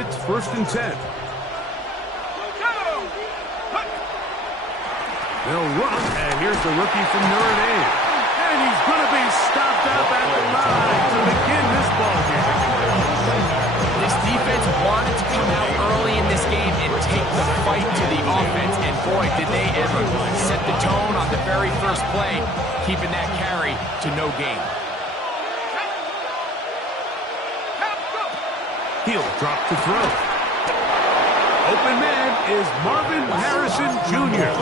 It's 1st and 10. They'll run, and here's the rookie from Notre Dame. And he's going to be stopped up at the line to begin this ball game. This defense wanted to come out early in this game and take the fight to the offense, and boy, did they ever. Set the tone on the very first play, keeping that carry to no gain. He'll drop to throw. Open man is Marvin Harrison Jr.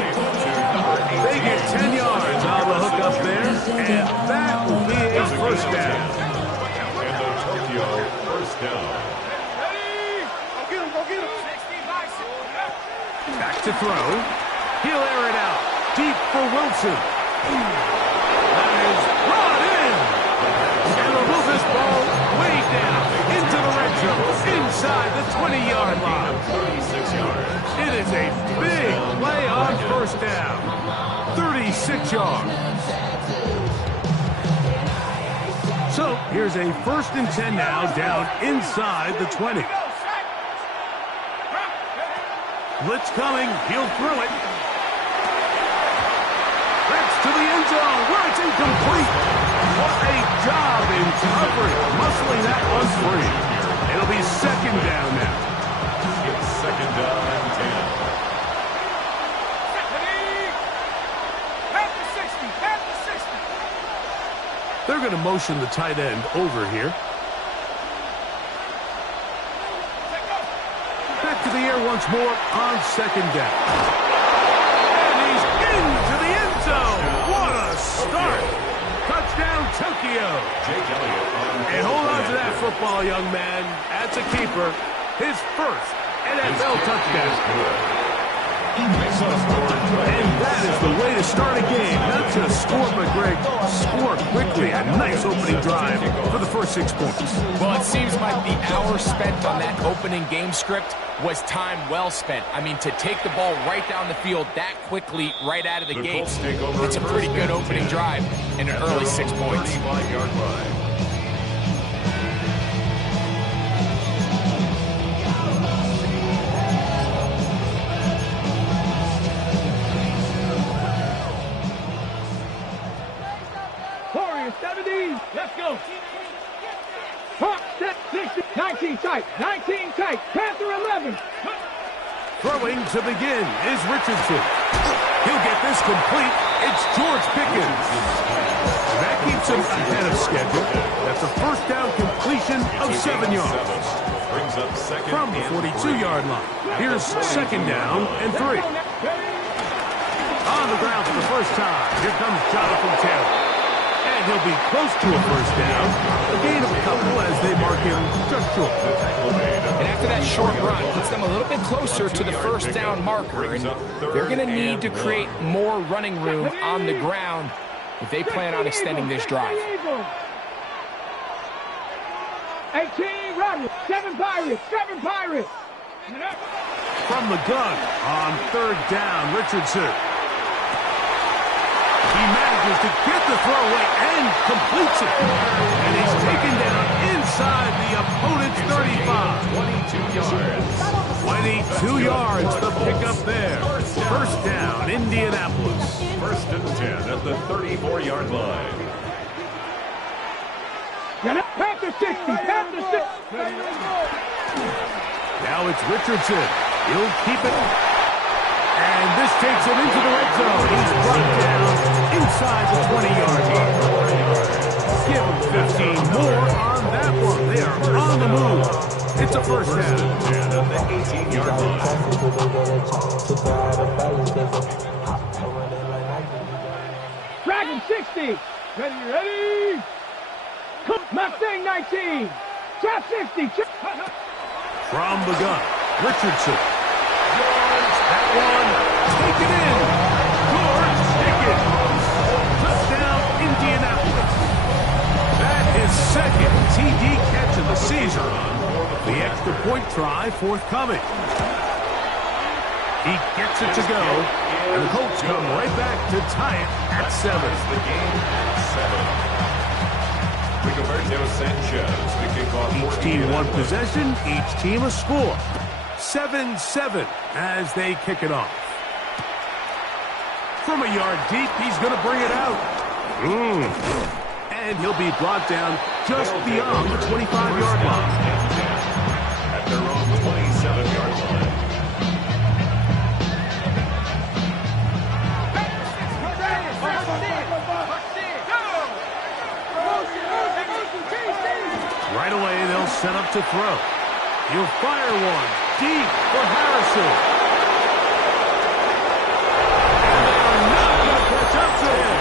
They get 10 yards on the hook up there, and that will be a first down. And the Tokyo first down. Back to throw. He'll air it out. Deep for Wilson. That is brought in. And they'll move this ball way down into the red zone, inside the 20-yard line. 36 yards. It is a big play on first down. 36 yards. So here's a 1st and 10 now, down inside the 20. Blitz coming. He'll throw it. That's to the end zone where it's incomplete. What a job in coverage, muscling that one free. It'll be 2nd down now. It's 2nd down and 10. They're going to motion the tight end over here. Back to the air once more on 2nd down. And he's into the end zone. What a start. Touchdown, Tokyo. Jake Elliott. And hold on to that football, young man. That's a keeper. His first NFL touchdown. And that is the way to start a game. Not just score, but Greg, score quickly. A nice opening drive for the first 6 points. Well, it seems like the hour spent on that opening game script was time well spent. I mean, to take the ball right down the field that quickly, right out of the gates, it's a pretty good opening drive and an early 6 points. 35-yard line. Let's go. Hawk, set, 60, 19 tight, 19 tight, Panther 11. Throwing to begin is Richardson. He'll get this complete. It's George Pickens. That keeps him ahead of schedule. That's a first down completion of 7 yards. Brings up second From the 42-yard line. Here's 2nd down and 3. On the ground for the first time. Here comes Jonathan Taylor. And he'll be close to a first down. A gain of a couple as they mark him just short. And after that short run, puts them a little bit closer to the first down marker. And they're going to need to create more running room on the ground if they plan on extending this drive. 18 Rodgers, 7 Pirates, 7 Pirates. From the gun on 3rd down, Richardson. He manages to get the throw away and completes it. And he's taken down inside the opponent's 35. 22 yards the pickup there. First down, Indianapolis. 1st and 10 at the 34-yard line. Panther 60, Panther 60. Now it's Richardson. He'll keep it. And this takes him into the red zone. He's brought down inside the 20-yard line. Give him 15 more on that one. They are on the move. It's a first down. And at the 18-yard line. Dragon 60. Ready. Mustang 19. Trap 60. From the gun, Richardson. That one, taken in. George Pickens. Touchdown, Indianapolis. That is 2nd TD catch of the season. The extra point try forthcoming. He gets it to go, and the Colts come right back to tie it at 7. The game at 7. Each team one possession, each team a score. 7-7 as they kick it off. From a yard deep, he's going to bring it out. And he'll be brought down just beyond the 25-yard line. At their own 27-yard line. Right away, they'll set up to throw. He'll fire one deep for Harrison. And they're not going to catch up to him.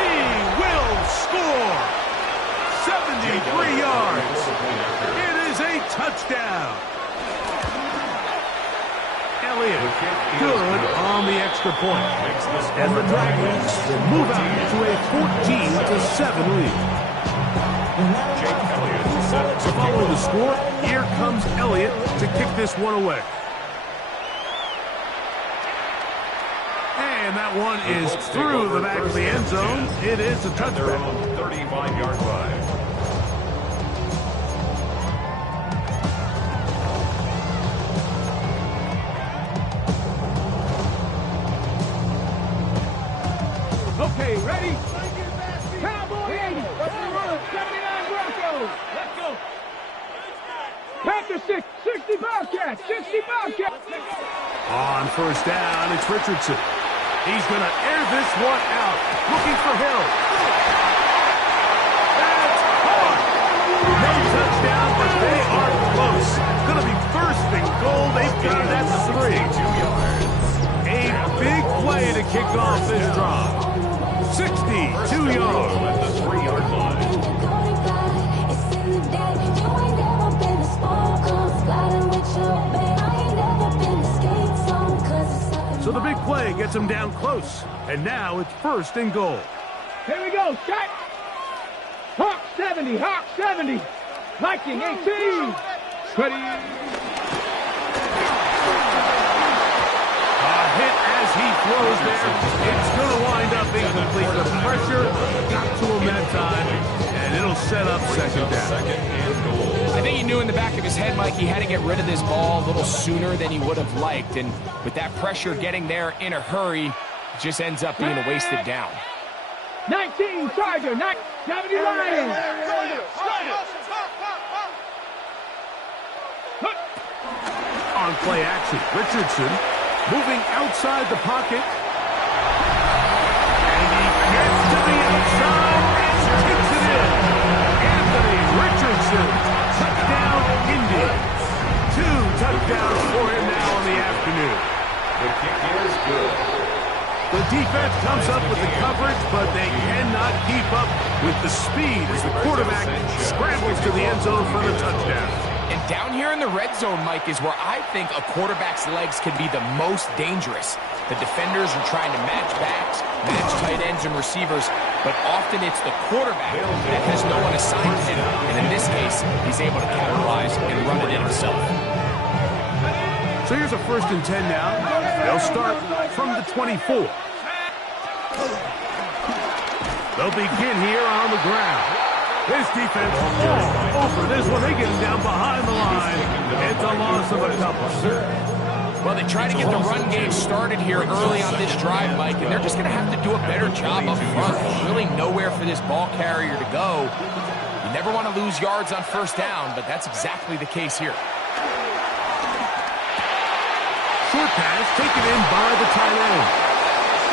He will score. 73 yards. It is a touchdown. Elliott, good on the extra point. And the Dragons will move out to a 14-7 lead. Following the score, here comes Elliott to kick this one away. And that one is through the back of the end zone. It is a touchdown. 35-yard line. Okay, ready? Cowboy 80. 79 Broncos. Let's go. Panther 60 Bobcats. 60 Bobcats. On first down, it's Richardson. He's going to air this one out. Looking for Hill. That's caught. No touchdown, but they are close. Going to be first and goal. They've got it at the 3. A big play to kick off this drive. 62 yards. At the 3-yard line. So the big play gets him down close. And now it's first and goal. Here we go. Shot. Hawk 70. Hawk 70. Viking 18. Ready. Hit as he throws there. It's going to wind up incomplete. The pressure got to him that time, and it'll set up second down. Second and goal. I think he knew in the back of his head, Mike, he had to get rid of this ball a little sooner than he would have liked. And with that pressure getting there in a hurry, it just ends up being a wasted down. 19 Charger. 70 Lions. On play action, Richardson moving outside the pocket. And he gets to the outside and kicks it in. Anthony Richardson, touchdown Indy. 2 touchdowns for him now in the afternoon. The kick is good. The defense comes up with the coverage, but they cannot keep up with the speed as the quarterback scrambles to the end zone for the touchdown. And down here in the red zone, Mike, is where I think a quarterback's legs can be the most dangerous. The defenders are trying to match backs, match tight ends and receivers, but often it's the quarterback that has no one assigned to him. And in this case, he's able to capitalize and run it in himself. So here's a first and 10 now. They'll start from the 24. They'll begin here on the ground. This defense all over this one. They get him down behind the line. It's a loss of a couple. Well, they try to get the run game started here early on this drive, Mike, and they're just going to have to do a better job up front. There's really nowhere for this ball carrier to go. You never want to lose yards on first down, but that's exactly the case here. Short pass taken in by the tight end.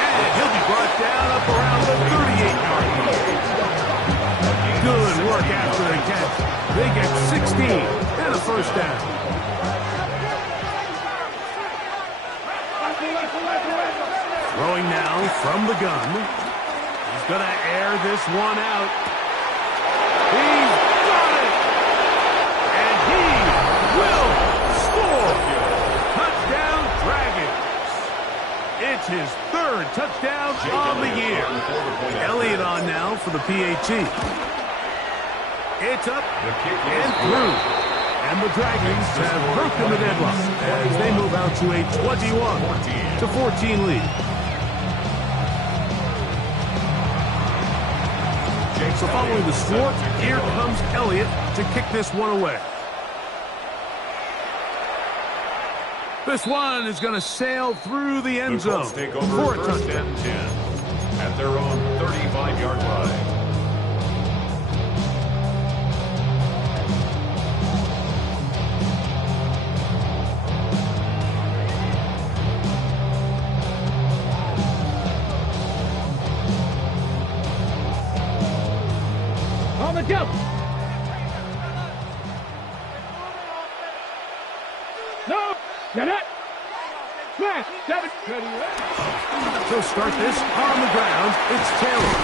And he'll be brought down up around the 38-yard line. Good work after the catch. They get 16 and a first down. Throwing now from the gun. He's going to air this one out. He's got it! And he will score! Touchdown Dragons! It's his 3rd touchdown on the year. Elliott on now for the PAT. It's up and through. And the Dragons have broken the deadlock as they move out to a 21-14 lead. So following the score, here comes Elliott to kick this one away. This one is going to sail through the end zone for a touchdown. 10 at their own 35-yard line. On the jump. No. Get it. Smash. 7. To start this on the ground, it's Taylor.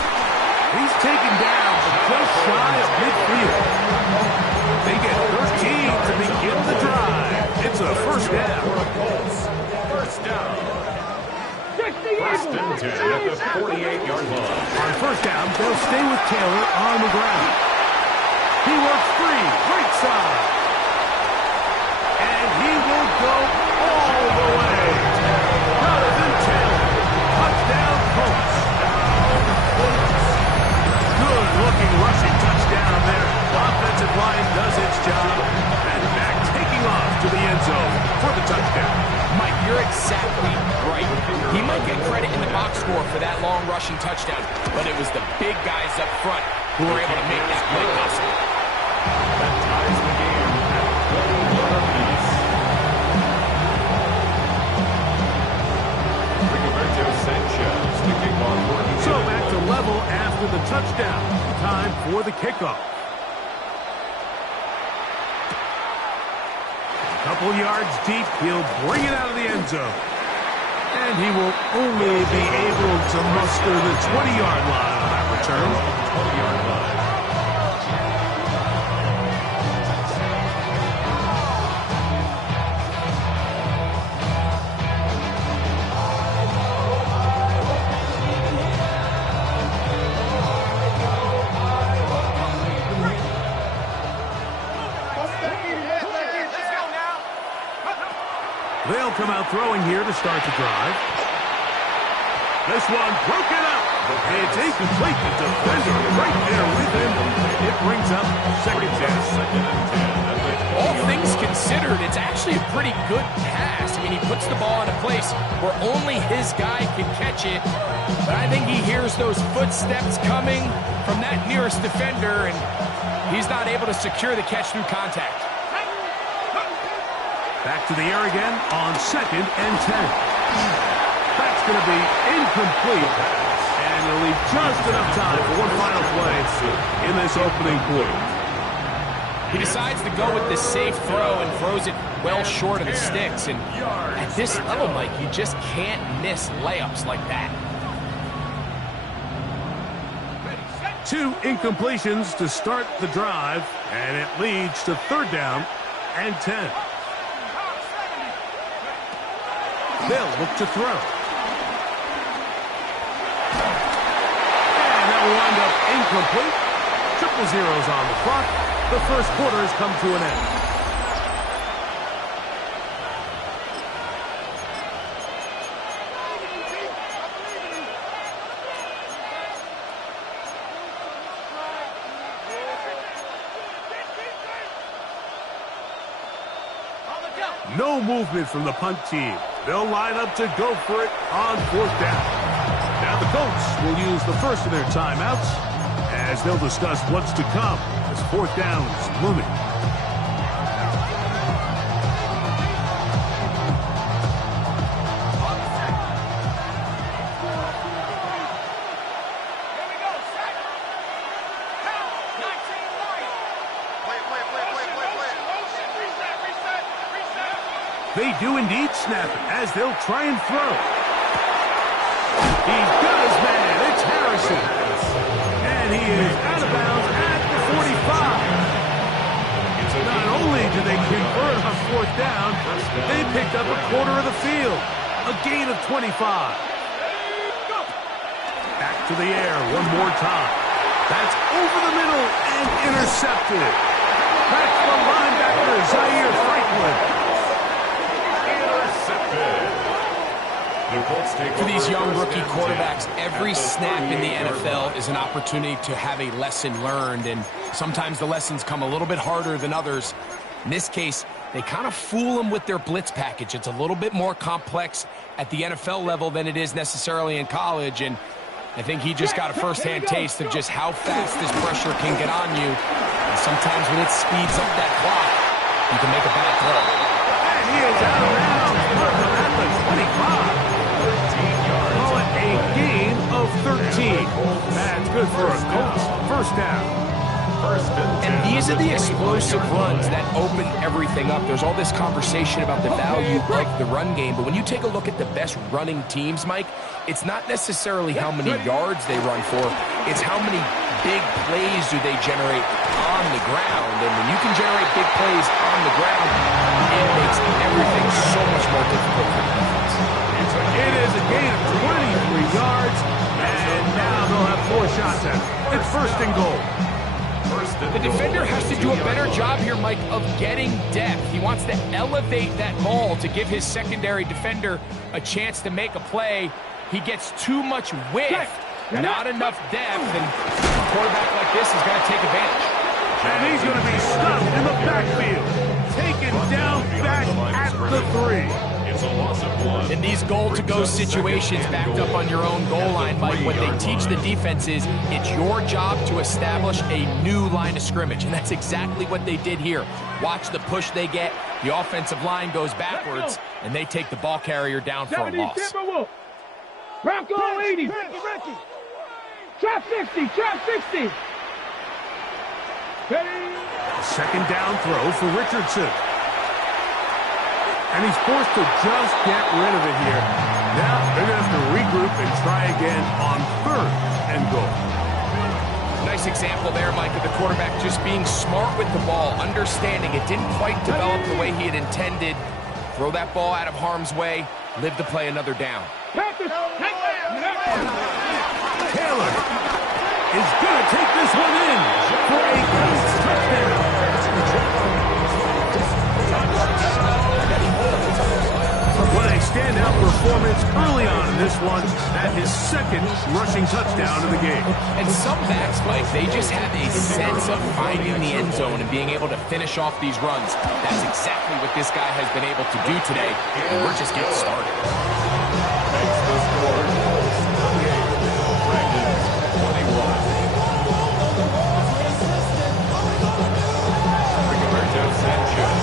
He's taken down just shy of midfield. They get 13 to begin the drive. It's a first down. First down. 60 First and 10 at the 48-yard line. On first down, they'll stay with Taylor on the ground. He works free, right side. And he will go all the way. Jonathan Taylor, touchdown Colts. Good-looking rushing touchdown there. Offensive line does its job. And back taking off to the end zone for the touchdown. Mike, you're exactly right. He might get credit in the box score for that long rushing touchdown, but it was the big guys up front who were able to make that play possible. That ties the game at 21 apiece. Rigoberto Sanchez, the kickoff for Houston. So back to level after the touchdown. Time for the kickoff. Couple yards deep, he'll bring it out of the end zone. And he will only be able to muster the 20-yard line on that return. 20-yard line. They'll come out throwing here to start the drive. This one broken up. It's incomplete. The defender right there with him. It brings up second down. All things considered, it's actually a pretty good pass. I mean, he puts the ball in a place where only his guy can catch it. But I think he hears those footsteps coming from that nearest defender, and he's not able to secure the catch through contact. Back to the air again on 2nd and 10. That's going to be incomplete. And it'll leave just enough time for one final play in this opening quarter. He decides to go with the safe throw and throws it well short of the sticks. And at this level, Mike, you just can't miss layups like that. 2 incompletions to start the drive, and it leads to 3rd down and 10. They'll look to throw. And that will wind up incomplete. 0-0 on the clock. The first quarter has come to an end. No movement from the punt team. They'll line up to go for it on 4th down. Now the Colts will use the first of their timeouts as they'll discuss what's to come as 4th down is looming. They do indeed snap it as they'll try and throw. He's got his man. It's Harrison. And he is out of bounds at the 45. Not only did they convert on 4th down, they picked up a quarter of the field. A gain of 25. Back to the air one more time. That's over the middle and intercepted. Back to the linebacker, Zaire Franklin. For these young rookie quarterbacks, every snap in the NFL is an opportunity to have a lesson learned, and sometimes the lessons come a little bit harder than others. In this case, they kind of fool them with their blitz package. It's a little bit more complex at the NFL level than it is necessarily in college, and I think he just got a first-hand taste of just how fast this pressure can get on you. And sometimes when it speeds up that clock, you can make a bad throw. And he is out of bounds. At the 25. Call it a game of 13. That's good for a Colts first down. And these are the explosive runs that open everything up. There's all this conversation about the value of the run game, but when you take a look at the best running teams, Mike, it's not necessarily how many yards they run for, it's how many big plays do they generate on the ground. And when you can generate big plays on the ground, it makes everything so much more difficult for the defense. It is a gain of 23 yards, and now they'll have 4 shots at it. It's first and goal. The defender has to do a better job here, Mike, of getting depth. He wants to elevate that ball to give his secondary defender a chance to make a play. He gets too much width, not enough depth, and a quarterback like this is going to take advantage. And he's going to be stuffed in the backfield. Taken down back at the 3. In these goal-to-go situations backed up on your own goal line, Mike, what they teach the defense is it's your job to establish a new line of scrimmage, and that's exactly what they did here. Watch the push they get. The offensive line goes backwards, and they take the ball carrier down for a loss. Bronco 80. Trap 60. Trap 60. Second down throw for Richardson. And he's forced to just get rid of it here. Now they're going to have to regroup and try again on third and goal. Nice example there, Mike, of the quarterback just being smart with the ball, understanding it didn't quite develop the way he had intended. Throw that ball out of harm's way, live to play another down. Taylor is going to take this one in for a Colts touchdown. What a standout performance early on in this one at his second rushing touchdown of the game. And some backs, Mike, they just have a sense of finding the end zone and being able to finish off these runs. That's exactly what this guy has been able to do today, and we're just getting started.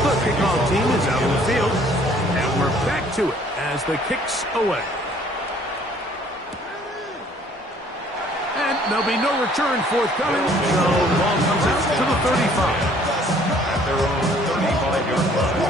The kickoff team is out on the field. And we're back to it as the kick's away. And there'll be no return forthcoming, so the ball comes out to the 35. At their own 35-yard line.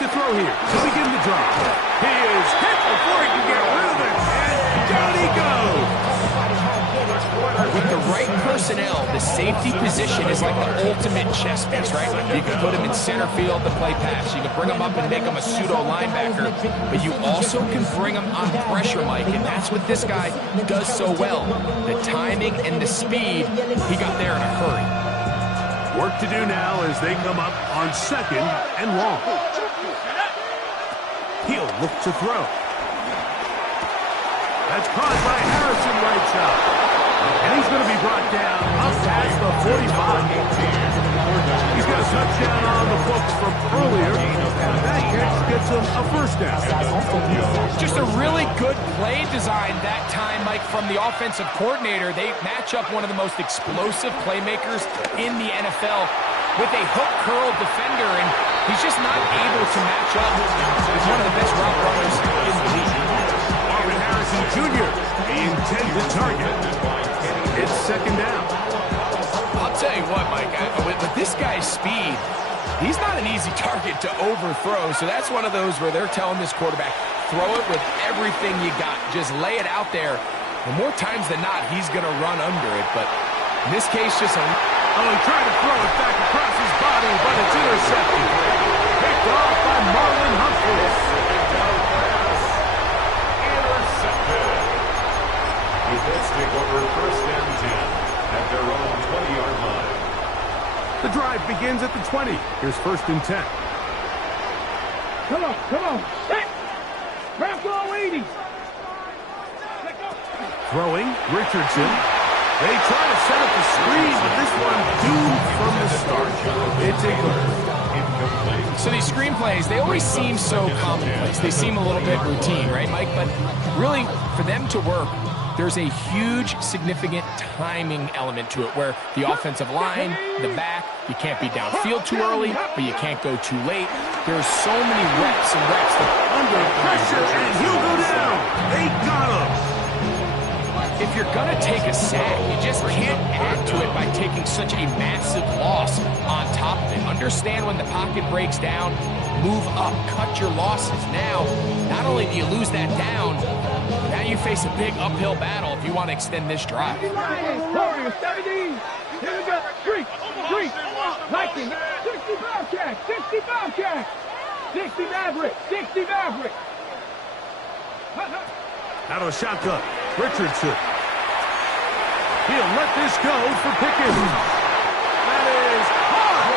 To throw here to begin the drive. He is hit before he can get rid of it, and down he goes. With the right personnel, the safety position is like the ultimate chess piece, right? You can put him in center field to play pass. You can bring him up and make him a pseudo linebacker, but you also can bring him on pressure, Mike, and that's what this guy does so well. The timing and the speed, he got there in a hurry. Work to do now as they come up on second and long. He'll look to throw. That's caught by Harrison right side. And he's going to be brought down up past the 45. He's got a touchdown on the books from earlier. And that catch gets him a first down. Just a really good play design that time, Mike, from the offensive coordinator. They match up one of the most explosive playmakers in the NFL with a hook curl defender, and he's just not able to match up with one of the best route runners in the league. Marvin Harrison Jr., the intended target. It's second down. I'll tell you what, Mike, with this guy's speed, he's not an easy target to overthrow, so that's one of those where they're telling this quarterback, throw it with everything you got. Just lay it out there. And more times than not, he's going to run under it, but in this case, just a... Oh, he tried to throw it back across his body, but it's intercepted. Picked off by Marlon Humphrey. The drive begins at the 20. Here's 1st and 10. Come on. Set. Rambo 80. Throwing, Richardson. They try to set up the screen, but this one doomed from the start. It's incomplete. So these screen plays, they always seem so commonplace. They seem a little bit routine, right, Mike? But really, for them to work, there's a huge, significant timing element to it where the offensive line, the back, you can't be downfield too early, but you can't go too late. There's so many reps and reps. Under pressure, and he'll go down. They got him. If you're going to take a sack, you just can't add to it by taking such a massive loss on top of it. Understand when the pocket breaks down, move up, cut your losses. Now, not only do you lose that down, now you face a big uphill battle if you want to extend this drive. Warriors 70. Here we go. 3. 19. 60 Bobcat. 60 Bobcat. 60 Maverick. 60 Maverick. Out of a shotgun, Richardson. He'll let this go for Pickens. That is hard.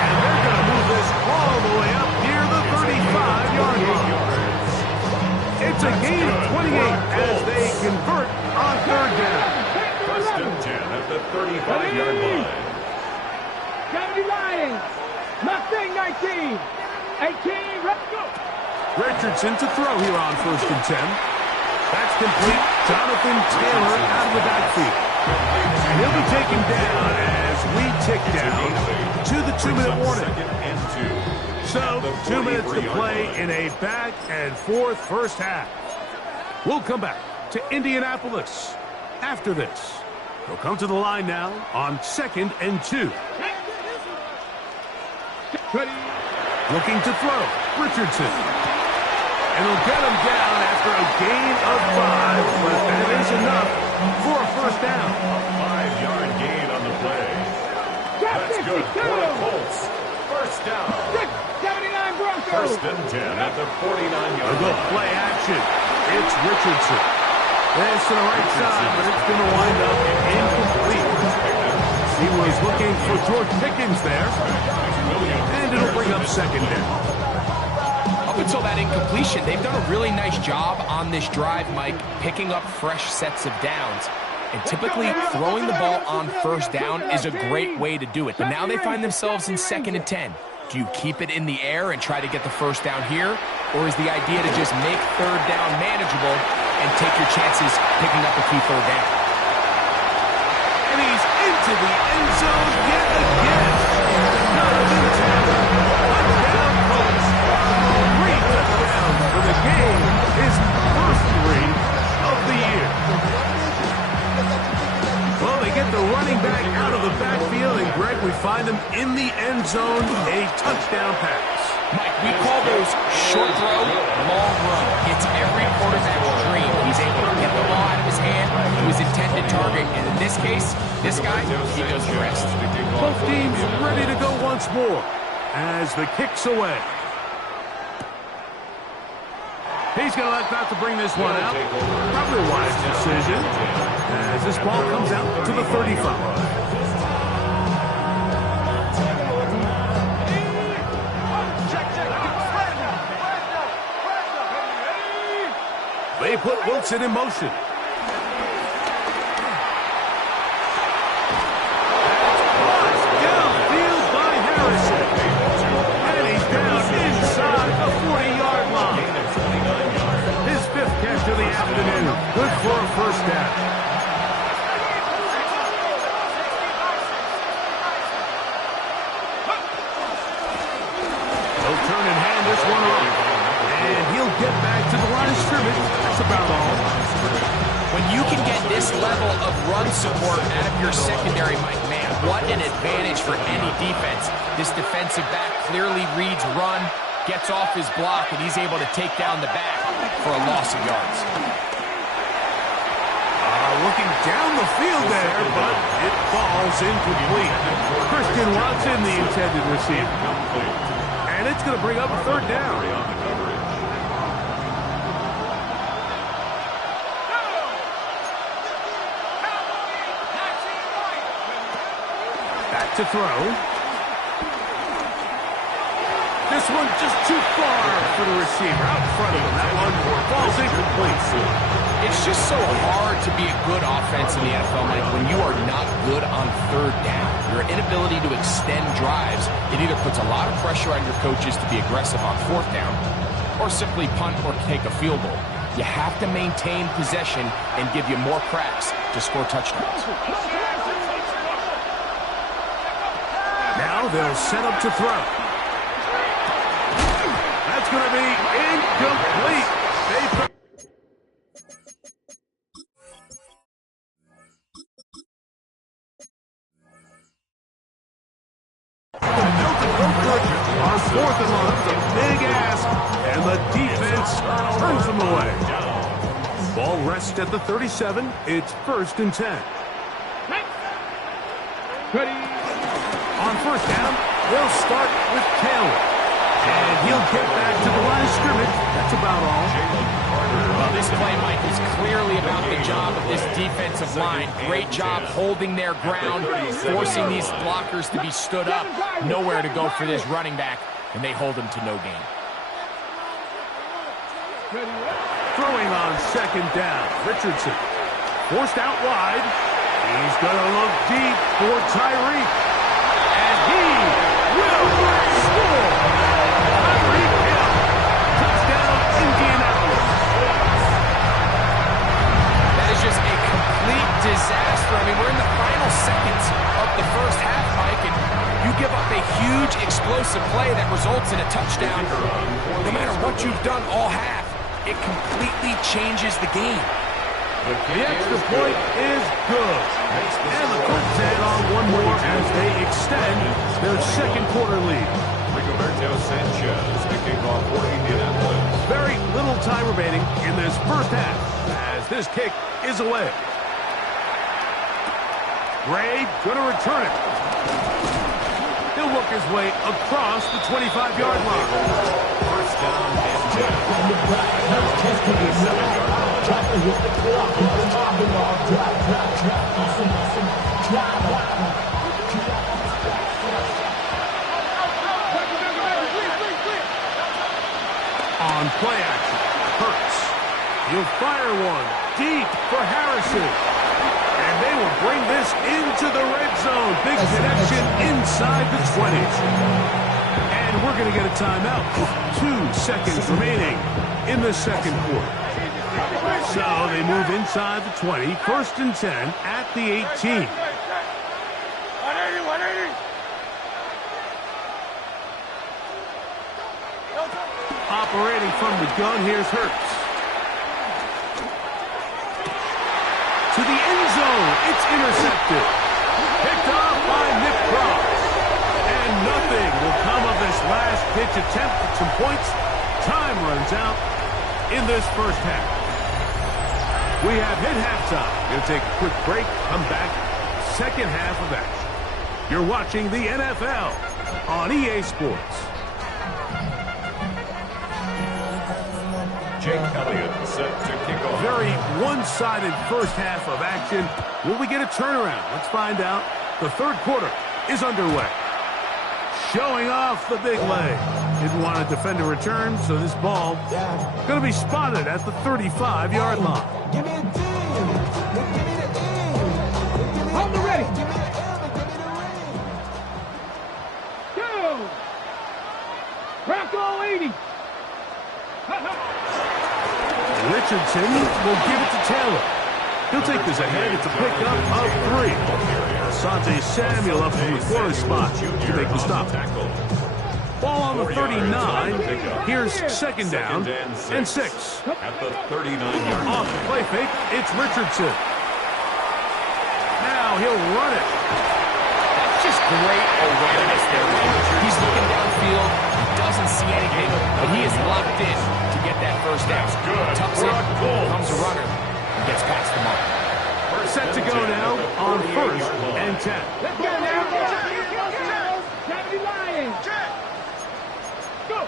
And they're going to move this all the way up near the 35-yard line. It's a gain of 28 as they convert on 3rd down. 1st and 10 at the 35-yard line. 70 Lions. Mustang 19. 18. Let's go. Richardson to throw here on 1st and 10. That's complete. Jonathan Taylor out of the backfield. And he'll be taken down as we tick down to the 2-minute warning. So, 2 minutes to play in a back-and-forth first half. We'll come back to Indianapolis after this. They'll come to the line now on 2nd and 2. Looking to throw. Richardson. And he'll get him down after a gain of 5, but that is enough for a 1st down. A 5-yard gain on the play. That's good for the Colts. 1st down. 79 Broncos. 1st and 10 at the 49-yard Good line. play action. It's Richardson. This to the right side, but it's going to wind up incomplete. He was looking for George Pickens there. And it'll bring up 2nd down. Until that incompletion, they've done a really nice job on this drive, Mike, picking up fresh sets of downs. And typically, throwing the ball on 1st down is a great way to do it. But now they find themselves in 2nd and 10. Do you keep it in the air and try to get the 1st down here? Or is the idea to just make 3rd down manageable and take your chances picking up a key 3rd down? And he's into the end zone yet again. Jonathan Taylor. Touchdown, Colts. 3 touchdowns for the game. His first 3 of the year. Well, they get the running back out of the backfield, and Greg, we find him in the end zone, a touchdown pass. Mike, we call those short throw, long run. It's every quarterback's dream. He's able to get the ball out of his hand to his intended target, and in this case, this guy, he does the rest. Both teams ready to go once more as the kick's away. He's going to elect not to bring this one out. Probably a wise decision as this ball comes out to the 35. They put Wilson in motion. Downfield by Harrison. And he's down inside the 40-yard line. His 5th catch of the afternoon. Good for a 1st down. He'll turn and hand this one off. And he'll get back to the line of scrimmage. That's about all. When you can get this level of run support out of your secondary, Mike, man, what an advantage for any defense. This defensive back clearly reads run, gets off his block, and he's able to take down the back for a loss of yards. Looking down the field there, but it falls incomplete. Christian Watson, the intended receiver. And it's going to bring up a 3rd down. Back to throw. one just too far for the receiver. Out in front of him. That one falls incomplete. It's just so hard to be a good offense in the NFL, Mike, when you are not good on third down. Your inability to extend drives, it either puts a lot of pressure on your coaches to be aggressive on fourth down or simply punt or take a field goal. You have to maintain possession and give you more cracks to score touchdowns. Now they'll set up to throw. That's going to be incomplete. On fourth and long, it's a big ask, and the defense turns them away. Ball rests at the 37. It's 1st and 10. Ready. On first down, they'll start with Taylor. And he'll get back to the line of scrimmage. That's about all. Well, this play, Mike, is clearly about the job of this defensive line. Great job holding their ground, forcing these blockers to be stood up. Nowhere to go for this running back, and they hold him to no gain. Throwing on second down, Richardson. Forced out wide. He's going to look deep for Tyreek. And he will score. Tyreek Hill. Touchdown, Indianapolis. That is just a complete disaster. I mean, we're in the final seconds of the first half, Mike, and you give up a huge explosive play that results in a touchdown. No matter what you've done all half, it completely changes the game. The extra point is good. And the Colts add on one more as they extend their second quarter lead. Rigoberto Sanchez kicking off for Indianapolis. Very little time remaining in this first half as this kick is away. Gray going to return it. He'll work his way across the 25-yard line. First down and 10. On play action, Hurts. He'll fire one deep for Harrison. And they will bring this into the red zone. Big connection inside the 20. And we're going to get a timeout. 2 seconds remaining in the second quarter. So they move inside the 20. 1st and 10 at the 18. 180. Operating from the gun, here's Hurts. To the end zone, it's intercepted. Picked off by Nick Cross. And nothing will come of this last-ditch attempt at some points. Time runs out in this first half. We have hit halftime. We'll take a quick break, come back, second half of action. You're watching the NFL on EA Sports. Jake Elliott set to kick off. Very one-sided first half of action. Will we get a turnaround? Let's find out. The third quarter is underway. Showing off the big leg. Didn't want to defend a return, so this ball going to be spotted at the 35-yard line. Give me a D. Give me the D. Hold the ready. Go. Rocco 80. Richardson will give it to Taylor. He'll take this ahead. It's a pickup of 3. Asante Samuel up from the corner spot to make the stop. Ball on the 39. Here's second down and 6. At the 39-yard line. Off the play fake, it's Richardson. Now he'll run it. Just great awareness there, Mike. He's looking downfield. He doesn't see anything, but he is locked in to get that first down. Tucks in, comes a runner, and gets past the mark. Set to go now on 1st and 10. Let's go now. Gravity Lions. Go.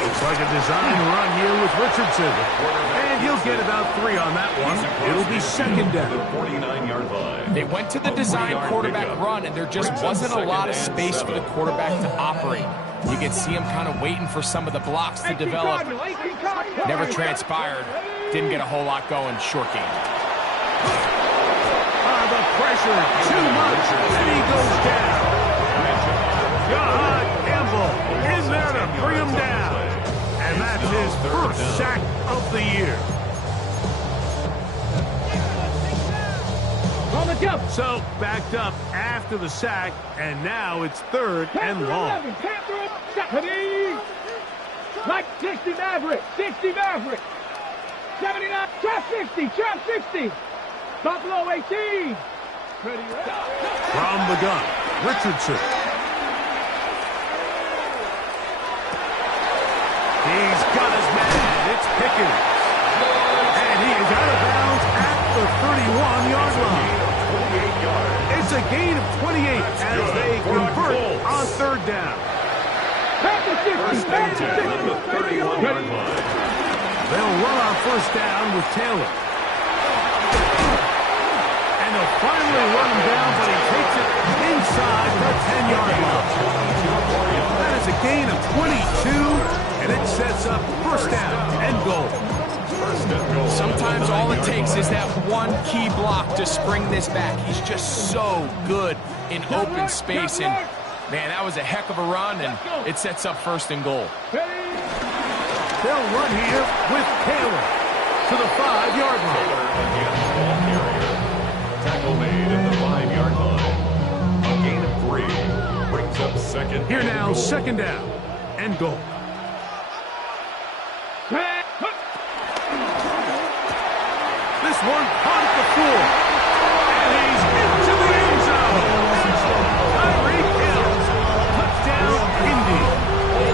Looks like a design run here with Richardson. And he'll get about 3 on that one. It'll be second down. The 49-yard line. They went to the design quarterback run, and there just wasn't a lot of space for the quarterback to operate. You can see him kind of waiting for some of the blocks to develop. Never transpired. Didn't get a whole lot going. Short game. The pressure, too much, and he goes down. God, Campbell is there to bring him down. And that's his first sack of the year. So, backed up after the sack, and now it's 3rd and long. Like 60 Maverick, 60 Maverick. 79, trap 60, trap 60. Buffalo 18. From the gun, Richardson. He's got his man. It's Pickens. And he is out of bounds at the 31-yard line. It's a gain of 28 as they convert on 3rd down. First and 10 on the 31-yard line. They'll run on 1st down with Taylor. And they'll finally run him down, but he takes it inside the 10-yard line. That is a gain of 22, and it sets up 1st down and goal. Sometimes all it takes is that one key block to spring this back. He's just so good in open space, and man, that was a heck of a run, and it sets up 1st and goal. They'll run here with Taylor to the 5-yard line. Tackle made at the 5-yard line. A gain of 3 brings up 2nd. Here now, 2nd down and goal. This one caught at the floor. And he's into the end zone. Tyreek Hill. Touchdown, Indy.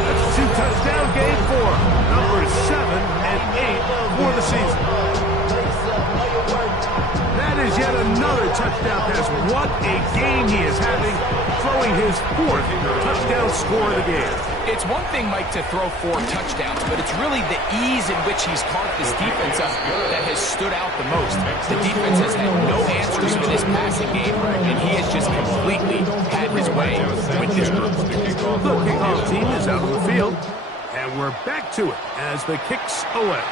That's a 2-touchdown game for numbers 7 and 8 for the season. That is yet another touchdown pass. What a game he is having, throwing his 4th touchdown score of the game. It's one thing, Mike, to throw 4 touchdowns, but it's really the ease in which he's carved this defense up that has stood out the most. The defense has had no answers for this passing game, and he has just completely had his way with this group. The kickoff team is out on the field, and we're back to it as the kicks away.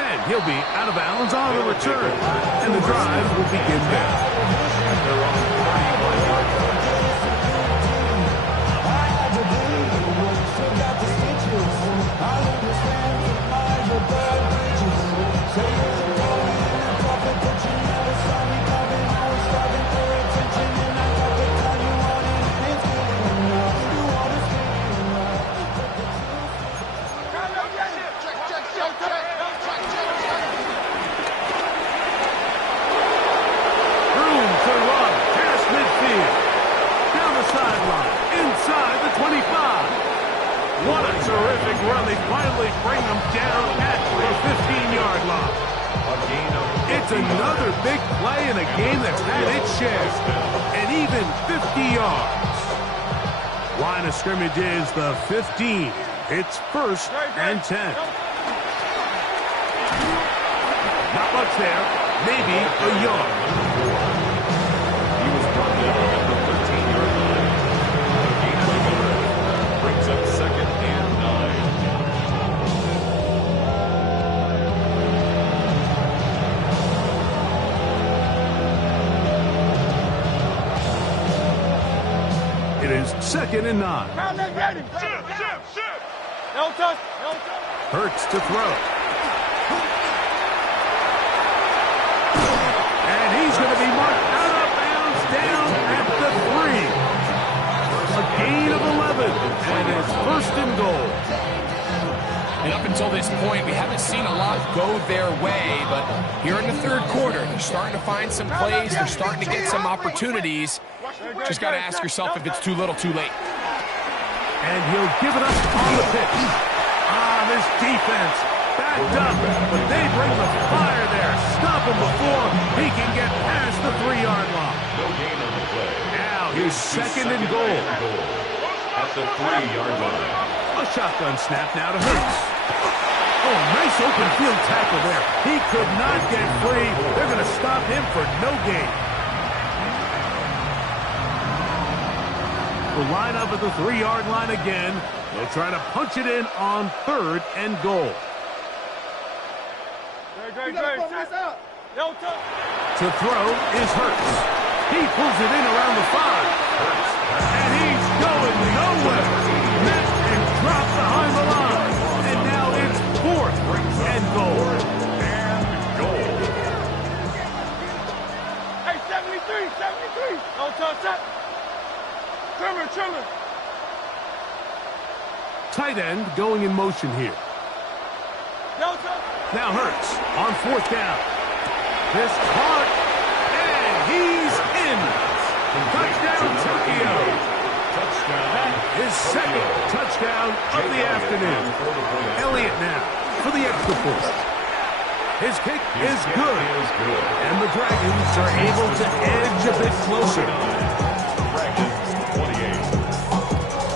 And he'll be out of bounds on the return, and the drive will begin there. What a terrific run. They finally bring them down at the 15-yard line. It's another big play in a game that's had its share. And even 50 yards. Line of scrimmage is the 15. It's 1st and 10. Not much there. Maybe a yard. He was brought down at the 13-yard line. A gain of 1 brings up 2nd and 9. It is 2nd and 9. Hurts to throw. And he's going to be marked out of bounds down at the 3. A gain of 11. And it's 1st and goal. And up until this point, we haven't seen a lot go their way, but here in the 3rd quarter, they're starting to find some plays. They're starting to get some opportunities. Just got to ask yourself if it's too little, too late. And he'll give it up on the pitch. This defense backed up, but they bring the fire there. Stop him before he can get past the 3-yard line. No gain on the play. Now he's 2nd and goal. At the 3-yard line. A shotgun snap now to Hurts. Oh, nice open field tackle there. He could not get free. They're going to stop him for no gain. will line up at the 3-yard line again. They'll try to punch it in on 3rd and goal. To throw is Hurts. He pulls it in around the 5. And he's going nowhere. Met and dropped behind the line. And now it's 4th and goal. Hey, 73. Don't touch that. Trimmer. Tight end going in motion here. Now Hurts on 4th down. This caught, and he's in. Touchdown, Tokyo. His 2nd touchdown of the afternoon. Elliott now for the extra point. His kick is good, and the Dragons are able to edge a bit closer. Dragons 28.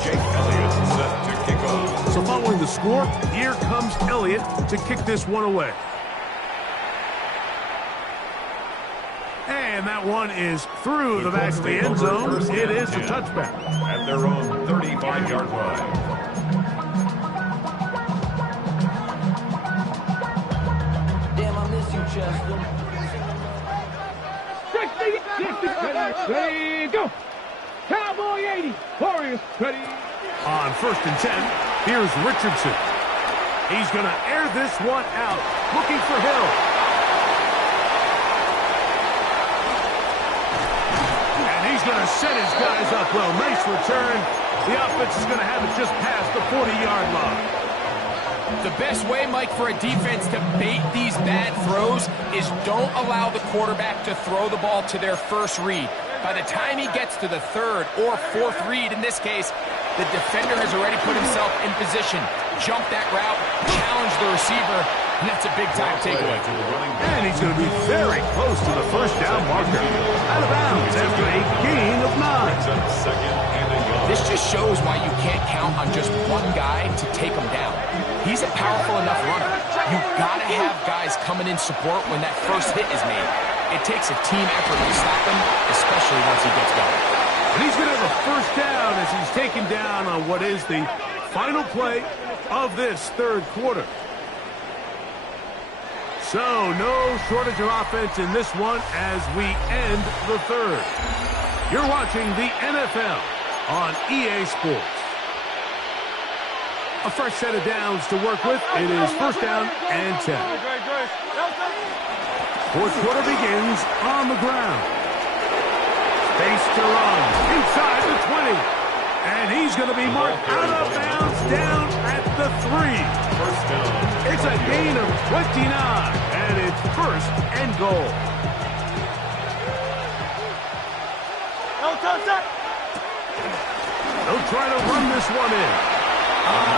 Jake Elliott set to kick off. So following the score, here comes Elliott to kick this one away. And that one is through the back of the end zone. It is a touchback. At their own 35-yard line. Damn, I miss you, Chester. 60, ready, go. Cowboy 80, Warriors, ready. On 1st and 10, here's Richardson. He's going to air this one out, looking for Hill. And he's going to set his guys up well. Nice return. The offense is going to have it just past the 40-yard line. The best way, Mike, for a defense to bait these bad throws is don't allow the quarterback to throw the ball to their first read. By the time he gets to the 3rd or 4th read, in this case, the defender has already put himself in position. Jump that route, challenge the receiver, and that's a big-time takeaway. And he's going to be very close to the 1st down marker. Out of bounds after a gain of 9. This just shows why you can't count on just one guy to take him down. He's a powerful enough runner. You've got to have guys coming in support when that first hit is made. It takes a team effort to stop him, especially once he gets going. And he's going to have a 1st down as he's taken down on what is the final play of this 3rd quarter. So no shortage of offense in this one as we end the 3rd. You're watching the NFL on EA Sports. A fresh set of downs to work with. It is 1st down and 10. 4th quarter begins on the ground. Space to run inside the 20. And he's going to be marked out of bounds down at the 3. 1st down. It's a gain of 29, and it's 1st and goal. They'll try to run this one in.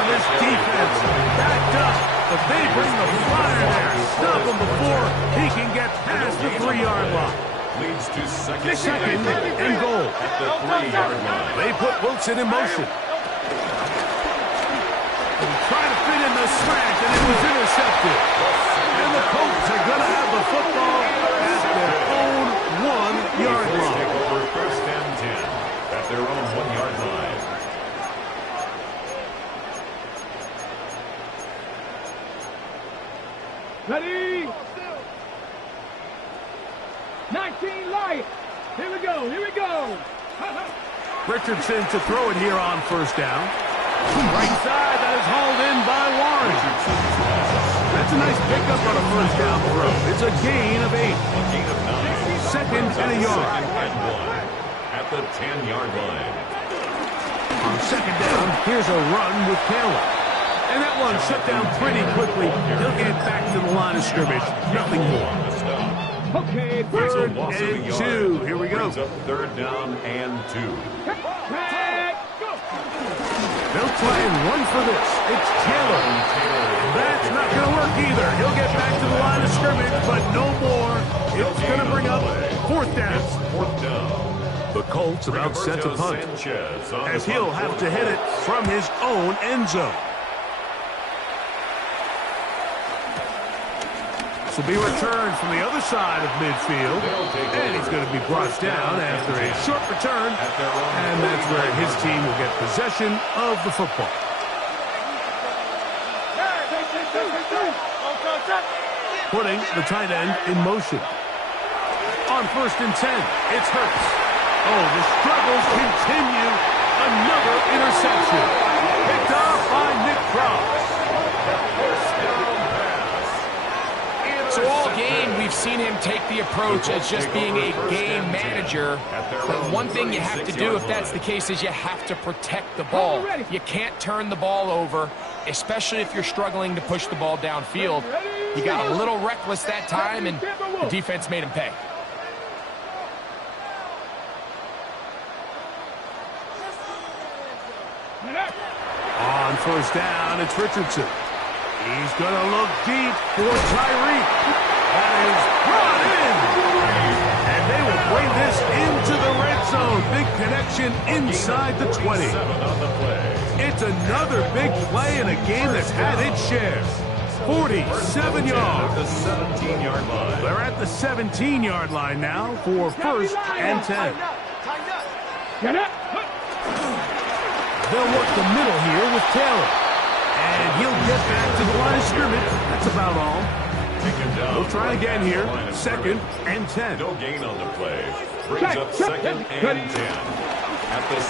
This defense backed up, but they bring the fire there. Stop him before he can get past the 3-yard line. Leads to 2nd and goal. At the 3-yard line. They put Wilson in motion. Trying to fit in the slant, and it was intercepted. And the Colts are going to have the football at their own 1-yard line. Take over 1st and 10 at their own 1-yard line. Ready? 19 Lions. Here we go. Richardson to throw it here on 1st down. Right side, that is hauled in by Warren. That's a nice pickup on a 1st down throw. It's a gain of 8. A gain of 9. 2nd and a yard. 2nd and 1 at the 10-yard line. On 2nd down, here's a run with Taylor. And that one shut down pretty quickly. He'll get back to the line of scrimmage. Nothing more. Okay, It's a 3rd loss of a and yard. 2. Here we go. Brings up 3rd down and 2. go. They'll try and run for this. It's Taylor. That's not going to work either. He'll get back to the line of scrimmage, but no more. It's going to bring up 4th down. 4th down. The Colts about set to punt, as he'll have to hit it from his own end zone. This will be returned from the other side of midfield. And he's going to be brought down after a short return. And that's where his team will get possession of the football. Putting the tight end in motion. On 1st and 10, it's Hurts. Oh, the struggles continue. Another interception. Picked off by Nick Cross. So all game, we've seen him take the approach as just being a game manager. But one thing you have to do if that's the case is you have to protect the ball. You can't turn the ball over, especially if you're struggling to push the ball downfield. He got a little reckless that time, and the defense made him pay. On 1st down, it's Richardson. He's going to look deep for Tyreek. That is brought in. And they will bring this into the red zone. Big connection inside the 20. It's another big play in a game that's had its share. 47 yards. They're at the 17-yard line now for 1st and 10. They'll work the middle here with Taylor. And he'll get back to the line of scrimmage. That's about all. We'll try again here. 2nd and 10. No gain on the play. Brings up 2nd and 10.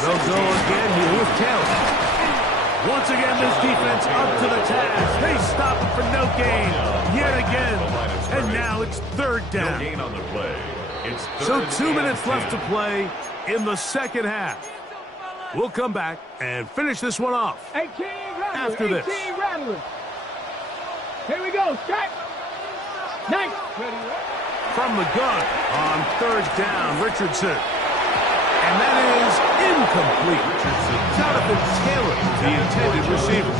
They'll go again here with Taylor. Once again, this defense up to the task. They stop it for no gain yet again. And now it's 3rd down. No gain on the play. It's so 2 minutes left to play in the 2nd half. We'll come back and finish this one off after this. Here we go. Strike. Nice. From the gun on 3rd down, Richardson. And that is incomplete. Jonathan Taylor, the intended receiver.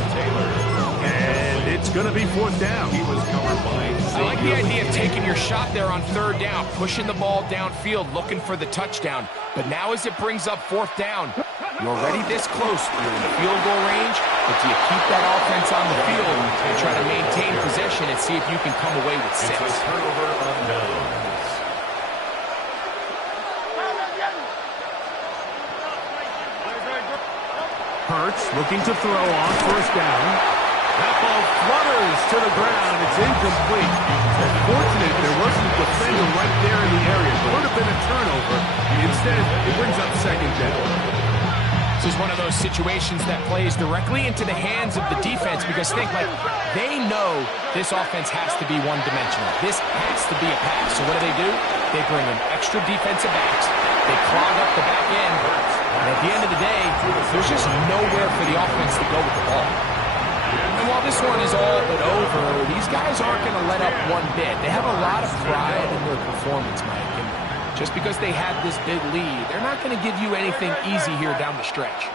And it's going to be 4th down. I like the idea of taking your shot there on 3rd down, pushing the ball downfield, looking for the touchdown. But now as it brings up 4th down, you're already this close. You're in the field goal range, but do you keep that offense on the field and try to maintain possession and see if you can come away with 6? Turnover on downs. Hurts looking to throw on 1st down. That ball flutters to the ground. It's incomplete. Unfortunate there wasn't a defender right there in the area. It would have been a turnover. Instead, it brings up 2nd down. This is one of those situations that plays directly into the hands of the defense because they know this offense has to be one-dimensional. This has to be a pass. So what do? They bring in extra defensive backs. They clog up the back end. And at the end of the day, there's just nowhere for the offense to go with the ball. And while this one is all but over, these guys aren't going to let up one bit. They have a lot of pride in their performance, Mike. And just because they had this big lead, they're not going to give you anything easy here down the stretch.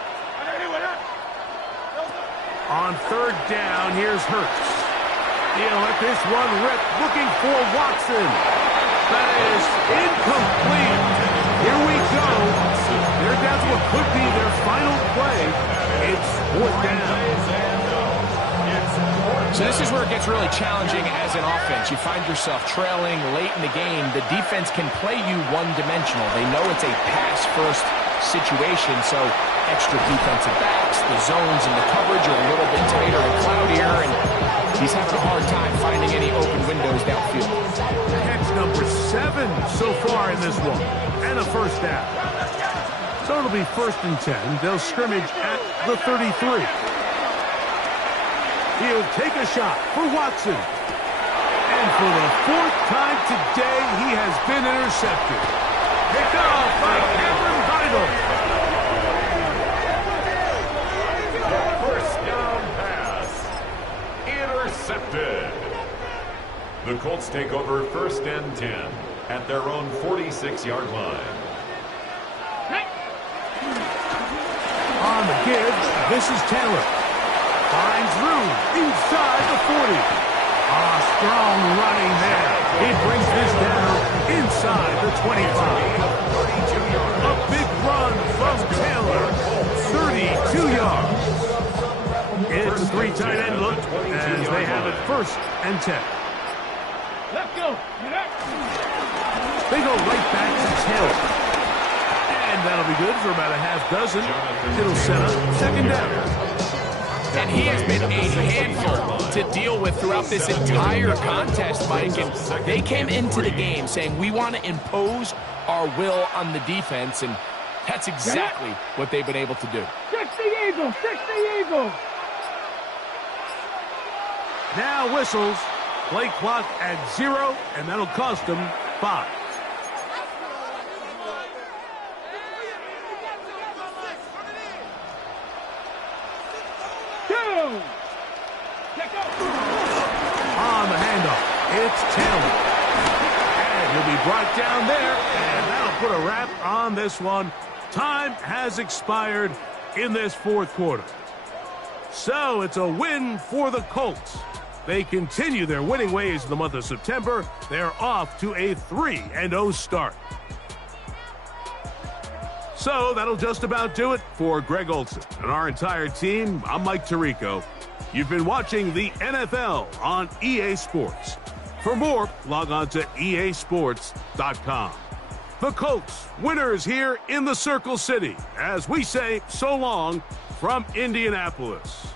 On 3rd down, here's Hurts. He'll let this one rip, looking for Watson. That is incomplete. Here we go. They're down to what could be their final play. It's 4th down. So this is where it gets really challenging as an offense. You find yourself trailing late in the game. The defense can play you one-dimensional. They know it's a pass-first situation, so extra defensive backs, the zones and the coverage are a little bit tighter and cloudier, and he's having a hard time finding any open windows downfield. Catch number 7 so far in this one, and a 1st down. So it'll be 1st and 10. They'll scrimmage at the 33. He'll take a shot for Watson. And for the 4th time today, he has been intercepted. Picked off by Cameron Heidel. 1st down pass. Intercepted. The Colts take over 1st and 10 at their own 46-yard line. On the give, this is Taylor. Finds room inside the 40. Strong running there. He brings this down inside the 25. A big run from Taylor. 32 yards. It's a 3 tight end look as they have it 1st and 10. Let's go. They go right back to Taylor. And that'll be good for about a half dozen. It'll set up second down. And he has been a handful to deal with throughout this entire contest, Mike. And they came into the game saying, we want to impose our will on the defense, and that's exactly what they've been able to do. 60 Eagles, 60 Eagles. Now whistles. Play clock at 0, and that'll cost them 5. On the handoff, it's Taylor. And he'll be brought down there, and that'll put a wrap on this one. Time has expired in this fourth quarter. So it's a win for the Colts. They continue their winning ways in the month of September. They're off to a 3-0 start. So that'll just about do it for Greg Olson and our entire team. I'm Mike Tirico. You've been watching the NFL on EA Sports. For more, log on to easports.com. The Colts, winners here in the Circle City, as we say so long from Indianapolis.